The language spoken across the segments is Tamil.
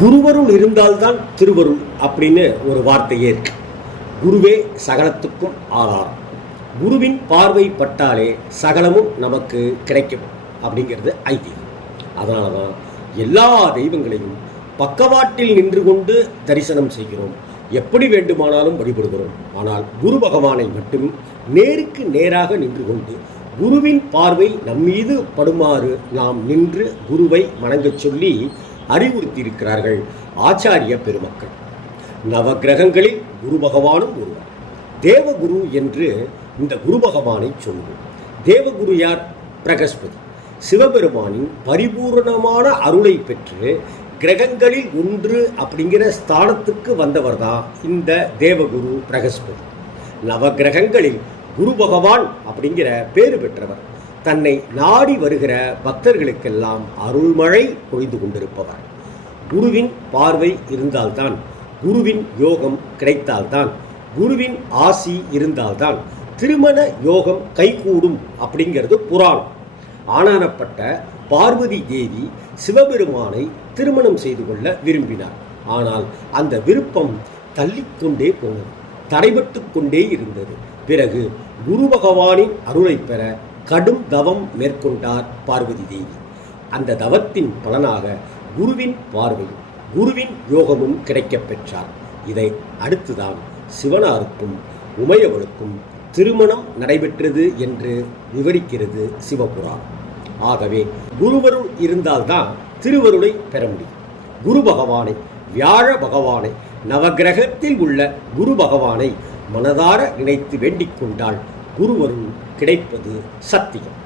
குருவருள் இருந்தால்தான் திருவருள் அப்படின்னு ஒரு வார்த்தையே இருக்கு. குருவே சகலத்துக்கும் ஆதாரம். குருவின் பார்வை பட்டாலே சகலமும் நமக்கு கிடைக்கும் அப்படிங்கிறது ஐதீகம். அதனால தான் எல்லா தெய்வங்களையும் பக்கவாட்டில் நின்று கொண்டு தரிசனம் செய்கிறோம், எப்படி வேண்டுமானாலும் வழிபடுகிறோம். ஆனால் குரு பகவானை மட்டும் நேருக்கு நேராக நின்று கொண்டு குருவின் பார்வை நம்மீது படுமாறு நாம் நின்று குருவை வணங்கச் சொல்லி அறிவுறுத்தியிருக்கிறார்கள் ஆச்சாரிய பெருமக்கள். நவகிரகங்களில் குரு பகவானும் ஒருவர். தேவகுரு என்று இந்த குரு பகவானை சொல்லுவோம். தேவகுரு யார்? பிரகஸ்பதி. சிவபெருமானின் பரிபூர்ணமான அருளை பெற்று கிரகங்களில் ஒன்று அப்படிங்கிற ஸ்தானத்துக்கு வந்தவர் தான் இந்த தேவகுரு பிரகஸ்பதி. நவகிரகங்களில் குரு பகவான் அப்படிங்கிற பேறு பெற்றவர். தன்னை நாடி வருகிற பக்தர்களுக்கெல்லாம் அருள்மழை பொழிந்து கொண்டிருப்பவர். குருவின் பார்வை இருந்தால்தான், குருவின் யோகம் கிடைத்தால்தான், குருவின் ஆசி இருந்தால்தான் திருமண யோகம் கைகூடும் அப்படிங்கிறது புராணம். ஆனானப்பட்ட பார்வதி தேவி சிவபெருமானை திருமணம் செய்து கொள்ள விரும்பினார். ஆனால் அந்த விருப்பம் தள்ளிக்கொண்டே போனது, தடைபட்டு கொண்டே இருந்தது. பிறகு குரு பகவானின் அருளை பெற கடும் தவம் மேற்கொண்டார் பார்வதி தேவி. அந்த தவத்தின் பலனாக குருவின் பார்வையும் குருவின் யோகமும் கிடைக்கப் பெற்றார். இதை அடுத்துதான் சிவனாருக்கும் உமையவளுக்கும் திருமணம் நடைபெற்றது என்று விவரிக்கிறது சிவபுராணம். ஆகவே குருவருள் இருந்தால்தான் திருவருளை பெற முடியும். குரு பகவானை, வியாழ பகவானை, நவகிரகத்தில் உள்ள குரு பகவானை மனதார நினைத்து வேண்டிக் கொண்டால் குருவருள் கிடைப்பது சத்தியம்.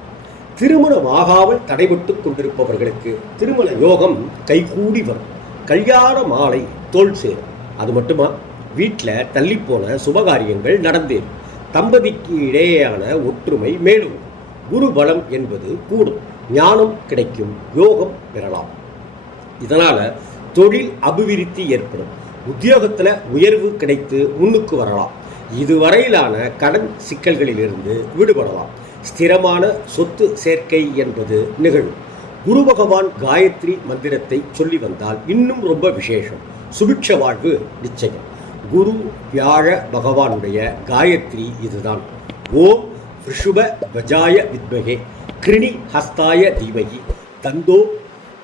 திருமணமாகாமல் தடைபட்டு கொண்டிருப்பவர்களுக்கு திருமண யோகம் கைகூடி வரும். கல்யாண மாலை தோல் சேரும். அது மட்டுமா, வீட்டில் தள்ளிப்போன சுபகாரியங்கள் நடந்தேறும். தம்பதிக்கு இடையேயான ஒற்றுமை மேலும். குரு பலம் என்பது கூடும். ஞானம் கிடைக்கும், யோகம் பெறலாம். இதனால தொழில் அபிவிருத்தி ஏற்படும். உத்தியோகத்தில் உயர்வு கிடைத்து முன்னுக்கு வரலாம். இதுவரையிலான கடன் சிக்கல்களிலிருந்து விடுபடலாம். ஸ்திரமான சொத்து சேர்க்கை என்பது நிகழும். குரு பகவான் காயத்ரி மந்திரத்தை சொல்லி வந்தால் இன்னும் ரொம்ப விசேஷம். சுபிட்ச வாழ்வு நிச்சயம். குரு வியாழ பகவானுடைய காயத்ரி இதுதான். ஓம் ரிஷுப கஜாய வித்மகே கிருணி ஹஸ்தாய தீமகி தந்தோ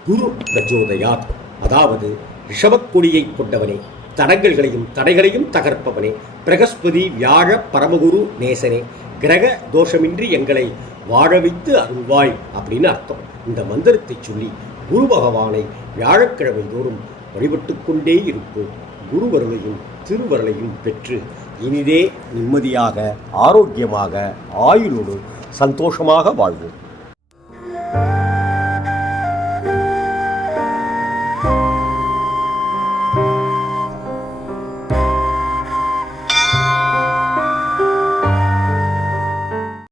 குரு பிரஜோதயாத். அதாவது ரிஷபக்கொடியை கொண்டவனே, தடைகளையும் தகர்ப்பவனே, பிரகஸ்பதி வியாழ பரமகுரு நேசனே, கிரக தோஷமின்றி எங்களை வாழ வைத்து அருள்வாய் அப்படின்னு அர்த்தம். இந்த மந்திரத்தை சொல்லி குரு பகவானை வியாழக்கிழமை தோறும் வழிபட்டு கொண்டே இருப்போம். குருவருளையும் திருவருளையும் பெற்று இனிதே நிம்மதியாக, ஆரோக்கியமாக, ஆயுளோடு சந்தோஷமாக வாழ்வோம்.